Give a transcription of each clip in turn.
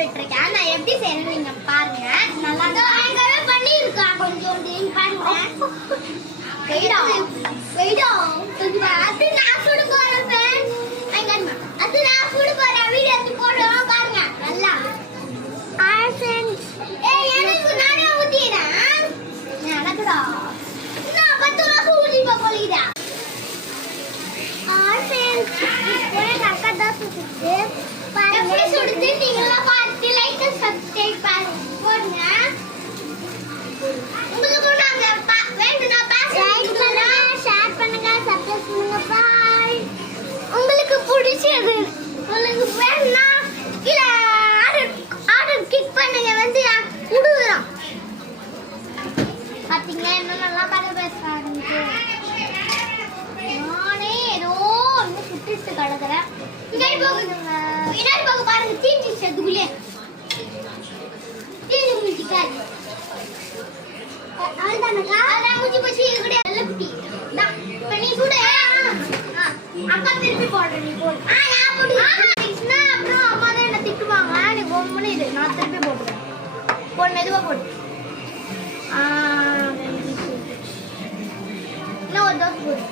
சாப்பிட்டுட்டு இருக்கேன். நான் எப்படி செய்யறேன்னு நீங்க பாருங்க. நல்லா பண்ணிருக்கா கொஞ்சம் பாருங்க. அது நான் சுடு போறேன் ஃப்ரெண்ட்ஸ். அது நான் சுடு போறேன். வீடியோ எடுத்து போடுறோம் பாருங்க. நல்லா ஃப்ரெண்ட்ஸ். எனக்கு நானே ஊத்திறேன். எனக்குடா நான் 10 ரூபாய்க்கு ஊத்தி போலிடா. ஃப்ரெண்ட்ஸ் எனக்கு அக்கா தான் சுடுது. எப்படி சுடுது நீங்களாம் பார்த்து லைக் சப்ஸ்கிரைப் பண்ணுங்க. உங்களுக்கு நாங்க வேணும்னா லைக் பண்ணுங்க, ஷேர் பண்ணுங்க, சப்ஸ்கிரைப் பண்ணுங்க. பாய். உங்களுக்கு பிடிச்சது உங்களுக்கு வேணும்னா இல்ல ஆர்டர் கிளிக் பண்ணுங்க வந்து குடுக்குறோம். பாத்தீங்களா என்ன நல்லா கதை பேசுறாங்க. நானே ஏதோ ஒன்று சுட்டிட்டு கிடக்குறேன். பின்னாடி போக பாருங்க. தீஞ்சிச்சு அதுக்குள்ளே தீஞ்சு முடிச்சுக்காரு. அதான் முடிச்சு போச்சு. இது கூட நல்ல குட்டி தான். இப்போ நீ கூட அக்கா திருப்பி போடுற. நீ போடு. நான் போட்டு அப்புறம் அம்மா தான் என்ன திட்டுவாங்க. நீ பொம்முன்னு இது நான் திருப்பி போட்டுக்கிறேன். போடு மெதுவாக போடு. இன்னும் ஒரு தோசை போடு.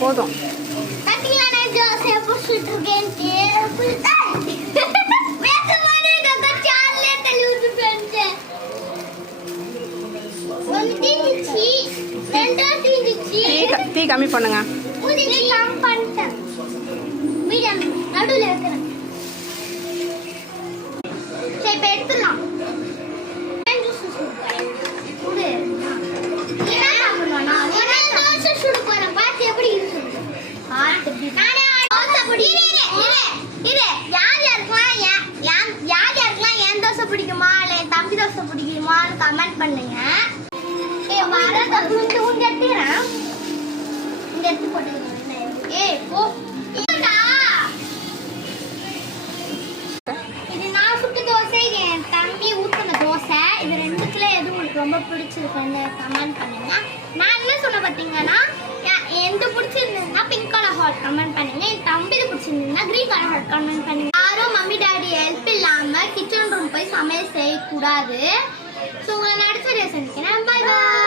போதும். தீ கம்மி பண்ணுங்க. நடுவில் இருக்கிறேன். சரி இப்ப எடுத்துடலாம். பிடிக்குமா இல்ல என் தம்பி தோசை பிடிக்குமான்னு கமெண்ட் பண்ணுங்க. வர உங்க எடுத்துறேன். இங்க எடுத்து போட்டுக்கிறேன். போ. இது நான் சுட்ட தோசை, என் தம்பி ஊத்துன தோசை. இது ரெண்டுத்துல எது உங்களுக்கு ரொம்ப பிடிச்சிருக்குன்னு கமெண்ட் பண்ணுங்க. நான் என்ன சொன்ன பாத்தீங்கன்னா எந்த பிடிச்சிருந்ததுன்னா பிங்க் கலர் ஹார்ட் கமெண்ட் பண்ணுங்க. என் தம்பி பிடிச்சிருந்ததுன்னா கிரீன் கலர் ஹார்ட் கமெண்ட் பண்ணுங்க. யாரும் மம்மி டாடி ஹெல்ப் இல்லாம கிச்சன் ரூம் போய் சமையல் செய்யக்கூடாது. ஸோ உங்களை நடிச்ச சந்திக்கிறேன். பாய் பாய்.